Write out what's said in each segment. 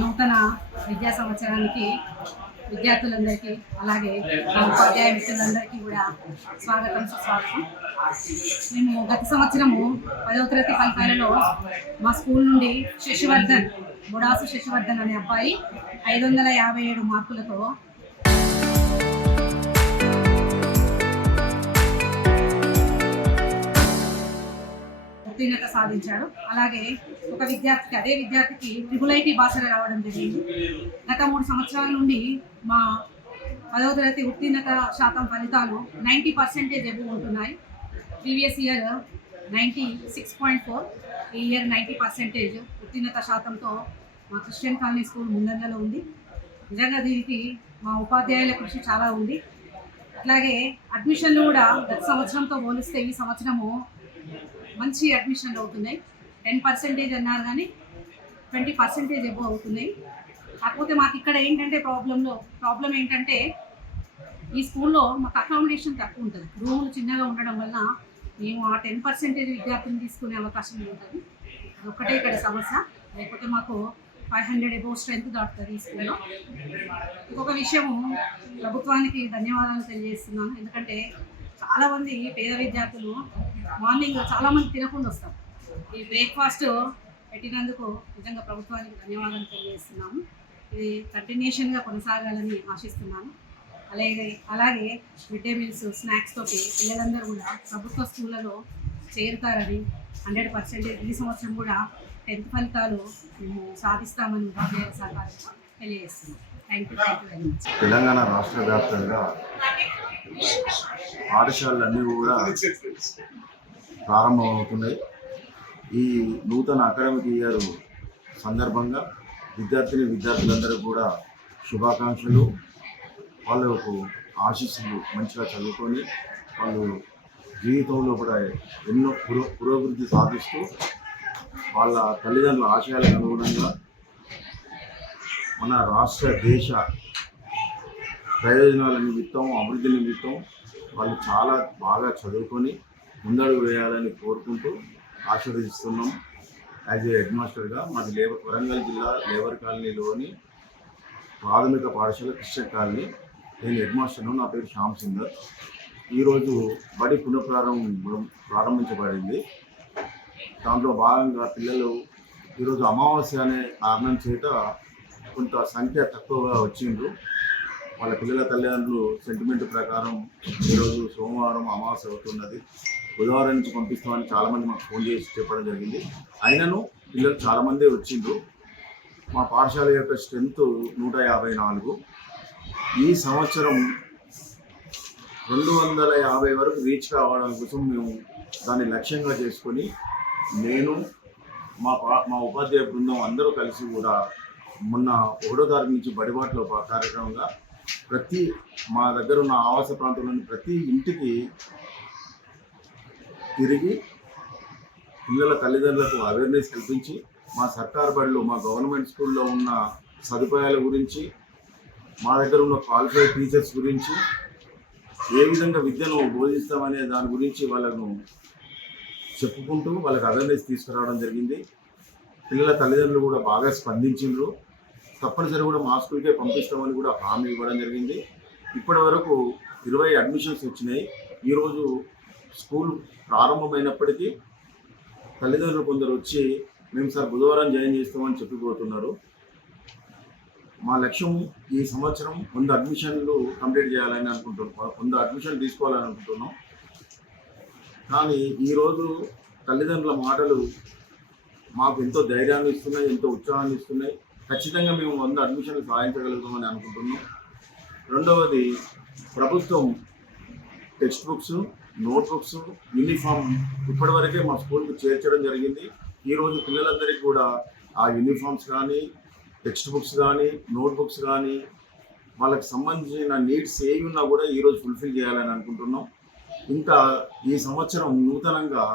నూతన విద్యా సంవత్సరానికి విద్యార్థులందరికీ అలాగే ఉపాధ్యాయ మిత్రులందరికీ కూడా స్వాగతం సుస్వాగతం. మేము గత సంవత్సరము 10వ తరగతి ఫలితాలలో మా స్కూల్ నుండి బొడాసు శశివర్ధన్ అనే అబ్బాయి 557 మార్కులతో ఉత్తీర్ణత సాధించాడు. అలాగే అదే విద్యార్థికి IIIT బాసర రావడం జరిగింది. గత 3 సంవత్సరాల నుండి మా 10వ తరగతి ఉత్తీర్ణత శాతం ఫలితాలు 90% ఎబో ఉంటున్నాయి. ప్రీవియస్ ఇయర్ 96.4, ఈ ఇయర్ 90% ఉత్తీర్ణత శాతంతో మా క్రిస్టియన్ కాలనీ స్కూల్ ముందంజలో ఉంది. నిజంగా దీనికి మా ఉపాధ్యాయుల కృషి చాలా ఉంది. అట్లాగే అడ్మిషన్లు కూడా గత సంవత్సరంతో పోలిస్తే ఈ సంవత్సరము మంచి అడ్మిషన్లు అవుతున్నాయి. 10% అన్నారు కానీ 20% ఎబో అవుతున్నాయి. కాకపోతే మాకు ఇక్కడ ఏంటంటే ప్రాబ్లం ఏంటంటే ఈ స్కూల్లో మాకు అకామిడేషన్ తక్కువ ఉంటుంది. రూములు చిన్నగా ఉండడం వలన మేము ఆ 10% విద్యార్థులను తీసుకునే అవకాశం ఉంటుంది. అదొక్కటే ఇక్కడ సమస్య. లేకపోతే మాకు 500 ఎబో స్ట్రెంత్ దాటుతుంది ఈ స్కూల్లో. ఇంకొక విషయము, ప్రభుత్వానికి ధన్యవాదాలు తెలియజేస్తున్నాను. ఎందుకంటే చాలామంది పేద విద్యార్థులు మార్నింగ్ చాలామంది తినకుండా వస్తారు. ఈ బ్రేక్ఫాస్ట్ పెట్టినందుకు నిజంగా ప్రభుత్వానికి ధన్యవాదాలు తెలియజేస్తున్నాము. ఇది కంటిన్యూషన్గా కొనసాగాలని ఆశిస్తున్నాను. అలాగే మిడ్ డే మీల్స్, స్నాక్స్ తోటి పిల్లలందరూ కూడా ప్రభుత్వ స్కూళ్ళలో చేరుతారని 100% ఈ సంవత్సరం కూడా 10th ఫలితాలు మేము సాధిస్తామని ఉపాధ్యాయుల సహకారంతో తెలియజేస్తున్నాం. Thank you very much. Telangana రాష్ట్ర వ్యాప్తంగా పాఠశాలలన్నీ కూడా ప్రారంభమవుతున్నాయి. ఈ నూతన అకాడమిక్ ఇయర్ సందర్భంగా విద్యార్థులందరూ కూడా శుభాకాంక్షలు. వాళ్ళకు ఆశీస్సులు, మంచిగా చదువుకొని వాళ్ళు జీవితంలో కూడా ఎన్నో పురోభివృద్ధి సాధిస్తూ వాళ్ళ తల్లిదండ్రుల ఆశయాలకు అనుగుణంగా మన రాష్ట్ర దేశ ప్రయోజనాల నిమిత్తం, అభివృద్ధి నిమిత్తం వాళ్ళు చాలా బాగా చదువుకొని ముందడుగు వేయాలని కోరుకుంటూ ఆశీర్వదిస్తున్నాం. యాజ్ ఏ హెడ్ మాస్టర్గా మాది వరంగల్ జిల్లా లేబర్ కాలనీలోని ప్రాథమిక పాఠశాల క్రిస్టియన్ కాలనీ. నేను హెడ్ మాస్టర్ను. నా పేరు శ్యామ్ సుందర్. ఈరోజు బడి ప్రారంభించబడింది. దాంట్లో భాగంగా పిల్లలు ఈరోజు అమావాస్య అనే కారణం చేత కొంత సంఖ్య తక్కువగా వచ్చిండ్రు. వాళ్ళ పిల్లల తల్లిదండ్రులు సెంటిమెంట్ ప్రకారం ఈరోజు సోమవారం అమావాస్య అవుతున్నది, బుధవారం నుంచి పంపిస్తామని చాలామంది మాకు ఫోన్ చేసి చెప్పడం జరిగింది. అయినను పిల్లలు చాలామంది వచ్చిండ్రు. మా పాఠశాల యొక్క స్ట్రెంత్ 154. ఈ సంవత్సరం 250 వరకు రీచ్ కావడం కోసం మేము దాన్ని లక్ష్యంగా చేసుకొని నేను మా ఉపాధ్యాయ బృందం అందరూ కలిసి కూడా మొన్న 1వ తారీఖు నుంచి బడిబాటలో కార్యక్రమంగా మా దగ్గర ఉన్న ఆవాస ప్రాంతంలోని ప్రతి ఇంటికి తిరిగి పిల్లల తల్లిదండ్రులకు అవేర్నెస్ కల్పించి మా సర్కార్ బడిలో, మా గవర్నమెంట్ స్కూల్లో ఉన్న సదుపాయాల గురించి, మా దగ్గర ఉన్న క్వాలిఫైడ్ టీచర్స్ గురించి, ఏ విధంగా విద్యను బోధిస్తామనే దాని గురించి వాళ్ళను చెప్పుకుంటూ వాళ్ళకి అవేర్నెస్ తీసుకురావడం జరిగింది. పిల్లల తల్లిదండ్రులు కూడా బాగా స్పందించిండ్రు. తప్పనిసరి కూడా మా స్కూల్కే పంపిస్తామని కూడా హామీ ఇవ్వడం జరిగింది. ఇప్పటి వరకు 20 అడ్మిషన్స్ వచ్చినాయి. ఈరోజు స్కూల్ ప్రారంభమైనప్పటికీ తల్లిదండ్రులు కొందరు వచ్చి మేము సార్ బుధవారం జాయిన్ చేస్తామని చెప్పిపోతున్నారు. మా లక్ష్యం ఈ సంవత్సరం 100 అడ్మిషన్లు కంప్లీట్ చేయాలని అనుకుంటున్నాం, 100 అడ్మిషన్లు తీసుకోవాలని అనుకుంటున్నాం. కానీ ఈరోజు తల్లిదండ్రుల మాటలు మాకు ఎంతో ధైర్యాన్ని ఇస్తున్నాయి, ఎంతో ఉత్సాహాన్ని ఇస్తున్నాయి. ఖచ్చితంగా మేము 100 అడ్మిషన్లు సాధించగలుగుతామని అనుకుంటున్నాం. రెండవది, ప్రభుత్వం టెక్స్ట్ బుక్స్, నోట్బుక్స్, యూనిఫామ్ ఇప్పటివరకే మా స్కూల్కి చేర్చడం జరిగింది. ఈరోజు పిల్లలందరికీ కూడా ఆ యూనిఫామ్స్ కానీ, టెక్స్ట్ బుక్స్ కానీ, నోట్బుక్స్ కానీ వాళ్ళకి సంబంధించిన నీడ్స్ ఏవి ఉన్నా కూడా ఈరోజు ఫుల్ఫిల్ చేయాలని అనుకుంటున్నాం. ఇంకా ఈ సంవత్సరం నూతనంగా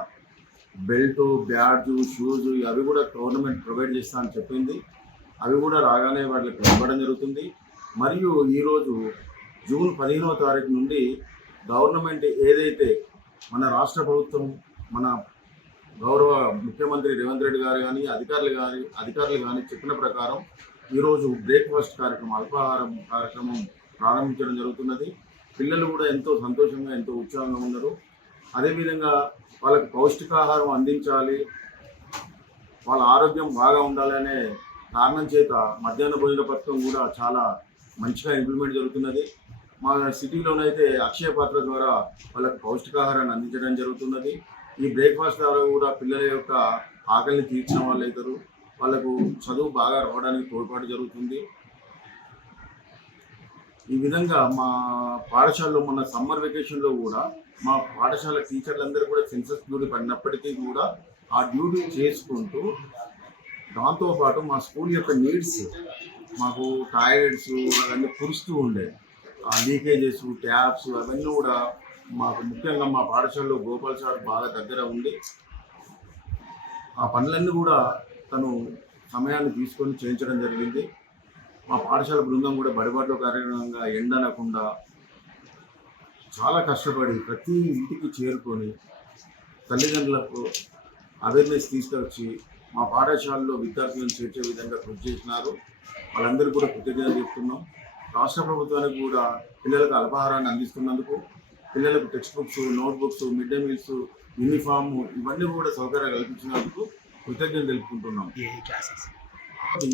బెల్టు, బ్యాడ్జు, షూజు అవి కూడా గవర్నమెంట్ ప్రొవైడ్ చేస్తా అని చెప్పింది. అవి కూడా రాగానే వాళ్ళకి ఇవ్వడం జరుగుతుంది. మరియు ఈరోజు జూన్ 15వ తారీఖు నుండి గవర్నమెంట్ ఏదైతే మన రాష్ట్ర ప్రభుత్వం, మన గౌరవ ముఖ్యమంత్రి రేవంత్ రెడ్డి గారు కానీ అధికారులు కానీ చెప్పిన ప్రకారం ఈరోజు బ్రేక్ఫాస్ట్ కార్యక్రమం, అల్పాహారం కార్యక్రమం ప్రారంభించడం జరుగుతున్నది. పిల్లలు కూడా ఎంతో సంతోషంగా, ఎంతో ఉత్సాహంగా ఉన్నారు. అదేవిధంగా వాళ్ళకి పౌష్టికాహారం అందించాలి, వాళ్ళ ఆరోగ్యం బాగా ఉండాలనే కారణం చేత మధ్యాహ్న భోజన పథకం కూడా చాలా మంచిగా ఇంప్లిమెంట్ జరుగుతున్నది. మా సిటీలోనైతే అక్షయ పాత్ర ద్వారా వాళ్ళకి పౌష్టికాహారాన్ని అందించడం జరుగుతున్నది. ఈ బ్రేక్ఫాస్ట్ ద్వారా కూడా పిల్లల యొక్క ఆకలిని తీర్చిన వాళ్ళు అవుతారు. వాళ్ళకు చదువు బాగా రావడానికి తోడ్పాటు జరుగుతుంది. ఈ విధంగా మా పాఠశాలలో మొన్న సమ్మర్ వెకేషన్లో కూడా మా పాఠశాల టీచర్లందరూ కూడా సెన్సస్ డ్యూటీ పడినప్పటికీ కూడా ఆ డ్యూటీ చేసుకుంటూ దాంతోపాటు మా స్కూల్ యొక్క నీడ్స్, మాకు టాయిలెట్స్ అవన్నీ కురుస్తూ ఉండే, ఆ లీకేజెస్, ట్యాప్స్ అవన్నీ కూడా మాకు ముఖ్యంగా మా పాఠశాలలో గోపాల్ సార్ బాగా దగ్గర ఉండి ఆ పనులన్నీ కూడా తను సమయాన్ని తీసుకొని చేయించడం జరిగింది. మా పాఠశాల బృందం కూడా బడిబాటలో కార్యక్రమంగా ఎండనకుండా చాలా కష్టపడి ప్రతి ఇంటికి చేరుకొని తల్లిదండ్రులకు అవేర్నెస్ తీసుకొచ్చి మా పాఠశాలలో విద్యార్థులను చేర్చే విధంగా కృషి చేసినారు. వాళ్ళందరికీ కూడా కృతజ్ఞతలు చెప్తున్నాం. రాష్ట్ర ప్రభుత్వానికి కూడా పిల్లలకు అల్పాహారాన్ని అందిస్తున్నందుకు, పిల్లలకు text books, note books, mid day meals, uniform ఇవన్నీ కూడా సౌకర్యాలు కల్పించినందుకు కృతజ్ఞతలు తెలుపుకుంటున్నాం.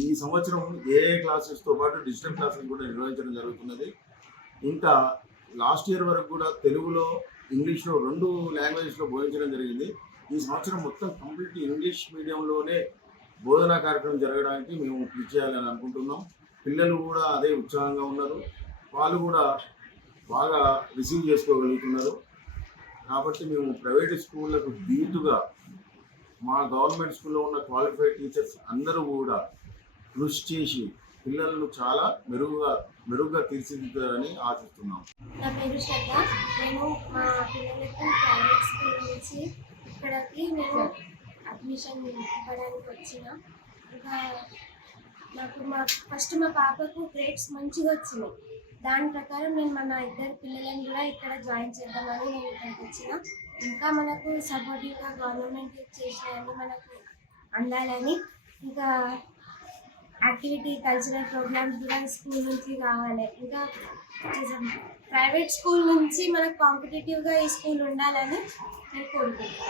ఈ సంవత్సరం ఏ క్లాసెస్తో పాటు డిజిటల్ క్లాసెస్ కూడా నిర్వహించడం జరుగుతున్నది. ఇంకా లాస్ట్ ఇయర్ వరకు కూడా తెలుగులో, ఇంగ్లీష్లో 2 లాంగ్వేజెస్లో బోధించడం జరిగింది. ఈ సంవత్సరం మొత్తం కంప్లీట్ ఇంగ్లీష్ మీడియంలోనే బోధనా కార్యక్రమం జరగడానికి మేము కృషి చేయాలని అనుకుంటున్నాం. పిల్లలు కూడా అదే ఉత్సాహంగా ఉన్నారు. వాళ్ళు కూడా బాగా రిసీవ్ చేసుకోగలుగుతున్నారు. కాబట్టి మేము ప్రైవేట్ స్కూళ్ళకు దీటుగా మా గవర్నమెంట్ స్కూల్లో ఉన్న క్వాలిఫైడ్ టీచర్స్ అందరూ కూడా కృషి చేసి పిల్లలను చాలా మెరుగ్గా తీర్చిదిద్దారని ఆశిస్తున్నాం. నా పేరు శ్రద్ధ. నేను మా పిల్లలకు ప్రైవేట్ స్కూల్ నుంచి ఇక్కడికి నేను అడ్మిషన్ ఇవ్వడానికి వచ్చిన. ఇంకా నాకు ఫస్ట్ మా పాపకు గ్రేడ్స్ మంచిగా వచ్చినాయి. దాని ప్రకారం నేను మన 2 పిల్లలను కూడా ఇక్కడ జాయిన్ చేద్దామని నేను ఇక్కడికి వచ్చిన. ఇంకా మనకు సపోర్టివ్గా గవర్నమెంట్ చేసినవన్నీ మనకు అందాలని, ఇంకా యాక్టివిటీ కల్చరల్ ప్రోగ్రామ్స్ కూడా స్కూల్ నుంచి కావాలి. ఇంకా ప్రైవేట్ స్కూల్ నుంచి మనకు కాంపిటేటివ్గా ఈ స్కూల్ ఉండాలని నేను కోరుకుంటున్నాను.